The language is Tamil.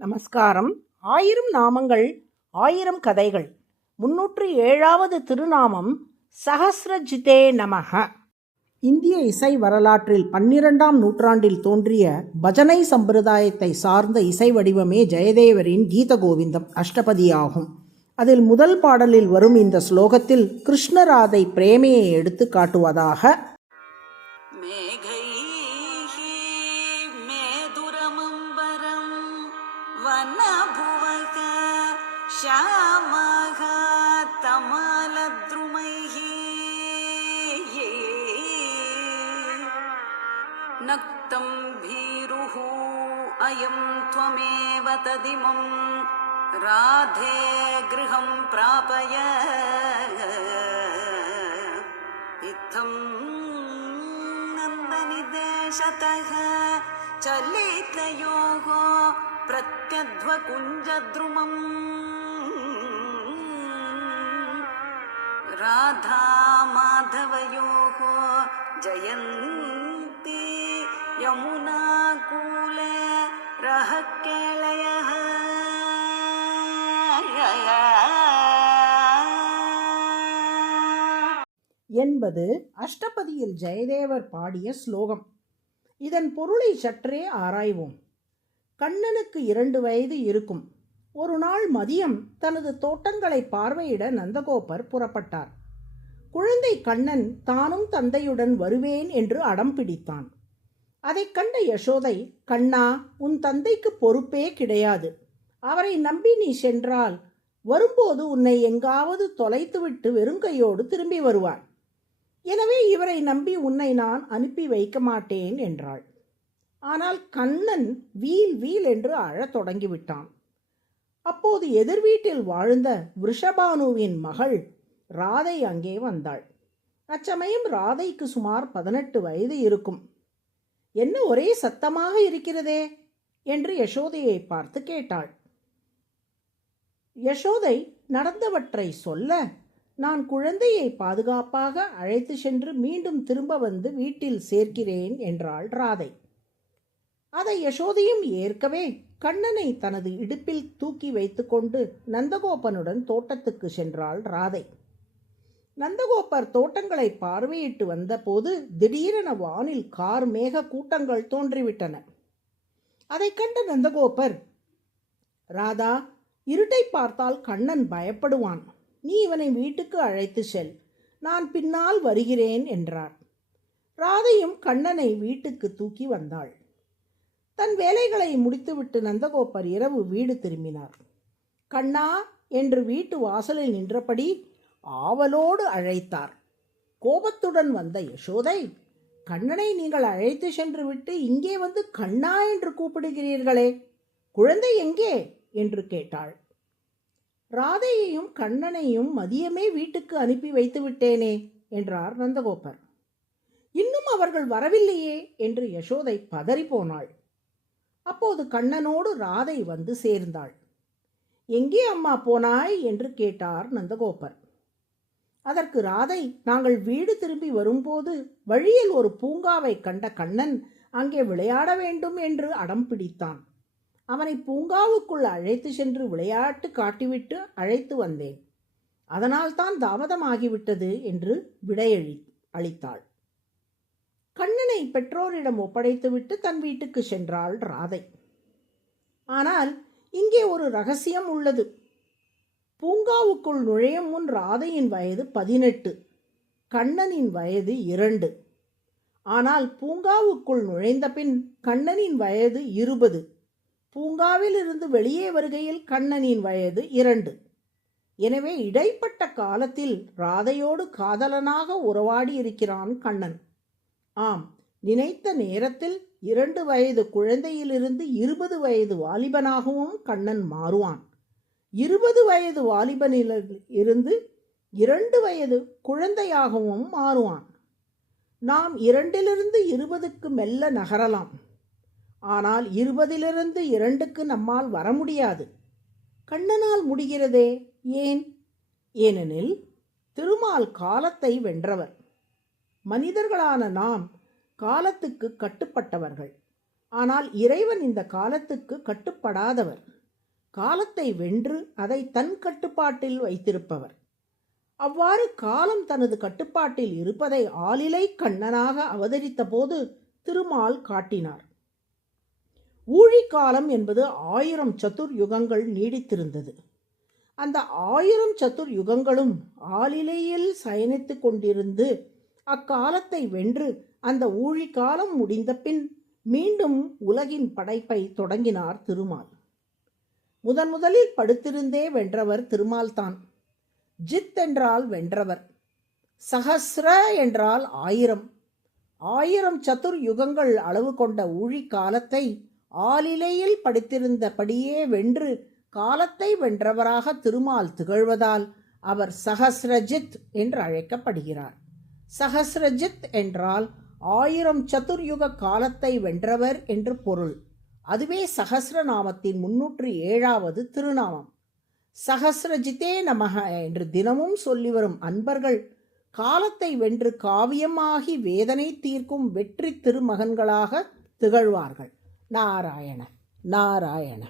நமஸ்காரம். 1000 நாமங்கள் 1000 கதைகள். 307வது திருநாமம் சஹஸ்ரஜிதே நமஹ. இந்திய இசை வரலாற்றில் 12ஆம் நூற்றாண்டில் தோன்றிய பஜனை சம்பிரதாயத்தை சார்ந்த இசை வடிவமே ஜெயதேவரின் கீத கோவிந்தம் அஷ்டபதியாகும். அதில் முதல் பாடலில் வரும் இந்த ஸ்லோகத்தில் கிருஷ்ணராதை பிரேமையை எடுத்து காட்டுவதாக वनभुवः श्यामः तमालद्रुमैः नक्तं भीरुः अयं त्वमेव तदिमं राधे गृहं प्रापय इत्थं नन्दनिदेशतः चलितयोः प्रत्यध्वकुञ्जद्रुमम् राधा माधवयोः जयन्ती यमुनाकूले रहकेलयः என்பது அஷ்டபதியில் ஜெயதேவர் பாடிய ஸ்லோகம். இதன் பொருளை சற்றே ஆராய்வோம். கண்ணனுக்கு 2 வயது இருக்கும். ஒரு நாள் மதியம் தனது தோட்டங்களை பார்வையிட நந்தகோபர் புறப்பட்டார். குழந்தை கண்ணன் தானும் தந்தையுடன் வருவேன் என்று அடம் பிடித்தான். அதைக் கண்ட யசோதை, கண்ணா, உன் தந்தைக்கு பொறுப்பே கிடையாது. அவரை நம்பி நீ சென்றால் வரும்போது உன்னை எங்காவது தொலைத்துவிட்டு வெறுங்கையோடு திரும்பி வருவார். எனவே இவரை நம்பி உன்னை நான் அனுப்பி வைக்க மாட்டேன் என்றாள். ஆனால் கண்ணன் வீல் வீல் என்று அழத் தொடங்கிவிட்டான். அப்போது எதிர் வீட்டில் வாழ்ந்த விருஷபானுவின் மகள் ராதை அங்கே வந்தாள். அச்சமயம் ராதைக்கு சுமார் 18 வயது இருக்கும். என்ன ஒரே சத்தமாக இருக்கிறதே என்று யசோதையை பார்த்து கேட்டாள். யசோதை நடந்தவற்றை சொல்ல, நான் குழந்தையை பாதுகாப்பாக அழைத்து சென்று மீண்டும் திரும்ப வந்து வீட்டில் சேர்க்கிறேன் என்றாள் ராதை. அதை யசோதையும் ஏற்கவே கண்ணனை தனது இடுப்பில் தூக்கி வைத்துக்கொண்டு நந்தகோபனுடன் தோட்டத்துக்கு சென்றாள் ராதை. நந்தகோபர் தோட்டங்களை பார்வையிட்டு வந்தபோது திடீரென வானில் கார் மேக கூட்டங்கள் தோன்றிவிட்டன. அதை கண்ட நந்தகோபர், ராதா, இருட்டை பார்த்தால் கண்ணன் பயப்படுவான். நீ இவனை வீட்டுக்கு அழைத்து செல், நான் பின்னால் வருகிறேன் என்றார். ராதையும் கண்ணனை வீட்டுக்கு தூக்கி வந்தாள். தன் வேலைகளை முடித்துவிட்டு நந்தகோபர் இரவு வீடு திரும்பினார். கண்ணா என்று வீட்டு வாசலில் நின்றபடி ஆவலோடு அழைத்தார். கோபத்துடன் வந்த யசோதை, கண்ணனை நீங்கள் அழைத்து சென்று விட்டு இங்கே வந்து கண்ணா என்று கூப்பிடுகிறீர்களே, குழந்தை எங்கே என்று கேட்டாள். ராதையையும் கண்ணனையும் மதியமே வீட்டுக்கு அனுப்பி வைத்து விட்டேனே என்றார் நந்தகோபர். இன்னும் அவர்கள் வரவில்லையே என்று யசோதை பதறிப்போனாள். அப்போது கண்ணனோடு ராதை வந்து சேர்ந்தாள். எங்கே அம்மா போனாய் என்று கேட்டார் நந்தகோபர். அதற்கு ராதை, நாங்கள் வீடு திரும்பி வரும்போது வழியில் ஒரு பூங்காவை கண்ட கண்ணன் அங்கே விளையாட வேண்டும் என்று அடம் பிடித்தான். அவனை பூங்காவுக்குள் அழைத்து சென்று விளையாட்டு காட்டிவிட்டு அழைத்து வந்தேன். அதனால்தான் தாமதமாகிவிட்டது என்று அளித்தாள். கண்ணனை பெற்றோரிடம் ஒப்படைத்துவிட்டு தன் வீட்டுக்கு சென்றாள் ராதை. ஆனால் இங்கே ஒரு ரகசியம் உள்ளது. பூங்காவுக்குள் நுழையும் முன் ராதையின் வயது 18, கண்ணனின் வயது 2. ஆனால் பூங்காவுக்குள் நுழைந்த பின் கண்ணனின் வயது 20. பூங்காவில் இருந்து வெளியே வருகையில் கண்ணனின் வயது 2. எனவே இடைப்பட்ட காலத்தில் ராதையோடு காதலனாக உறவாடி இருக்கிறான் கண்ணன். ஆம், நினைத்த நேரத்தில் 2 வயது குழந்தையிலிருந்து 20 வயது வாலிபனாகவும் கண்ணன் மாறுவான். 20 வயது வாலிபனிலிருந்து 2 வயது குழந்தையாகவும் மாறுவான். நாம் 2லிருந்து 20க்கு மெல்ல நகரலாம். ஆனால் 20லிருந்து 2க்கு நம்மால் வர முடியாது. கண்ணனால் முடிகிறதே. ஏன்? ஏனெனில் திருமால் காலத்தை வென்றவர். மனிதர்களான நாம் காலத்துக்கு கட்டுப்பட்டவர்கள். ஆனால் இறைவன் இந்த காலத்துக்கு கட்டுப்படாதவர். காலத்தை வென்று அதை தன் கட்டுப்பாட்டில் வைத்திருப்பவர். அவ்வாறு காலம் தனது கட்டுப்பாட்டில் இருப்பதை ஆலிலை கண்ணனாக அவதரித்த போது திருமால் காட்டினார். ஊழிக்காலம் என்பது 1000 சதுர் யுகங்கள் நீடித்திருந்தது. அந்த 1000 சதுர் யுகங்களும் ஆலிலையில் சயனித்து கொண்டிருந்து அக்காலத்தை வென்று அந்த ஊழிக்காலம் முடிந்த பின் மீண்டும் உலகின் படைப்பை தொடங்கினார் திருமால். முதலில் படுத்திருந்தே வென்றவர் திருமால்தான். ஜித் என்றால் வென்றவர், சஹஸ்ர என்றால் 1000. 1000 சதுர் யுகங்கள் அளவு கொண்ட ஊழிக்காலத்தை ஆலிலையில் படுத்திருந்தபடியே வென்று காலத்தை வென்றவராக திருமால் திகழ்வதால் அவர் சஹஸ்ரஜித் என்று அழைக்கப்படுகிறார். சஹஸ்ரஜித் என்றால் 1000 சதுர்யுக காலத்தை வென்றவர் என்று பொருள். அதுவே சஹஸ்ரநாமத்தின் 307வது திருநாமம். சஹஸ்ரஜித்தே நமக என்று தினமும் சொல்லி வரும் அன்பர்கள் காலத்தை வென்று காவியமாகி வேதனை தீர்க்கும் வெற்றி திருமகன்களாக திகழ்வார்கள். நாராயண நாராயண.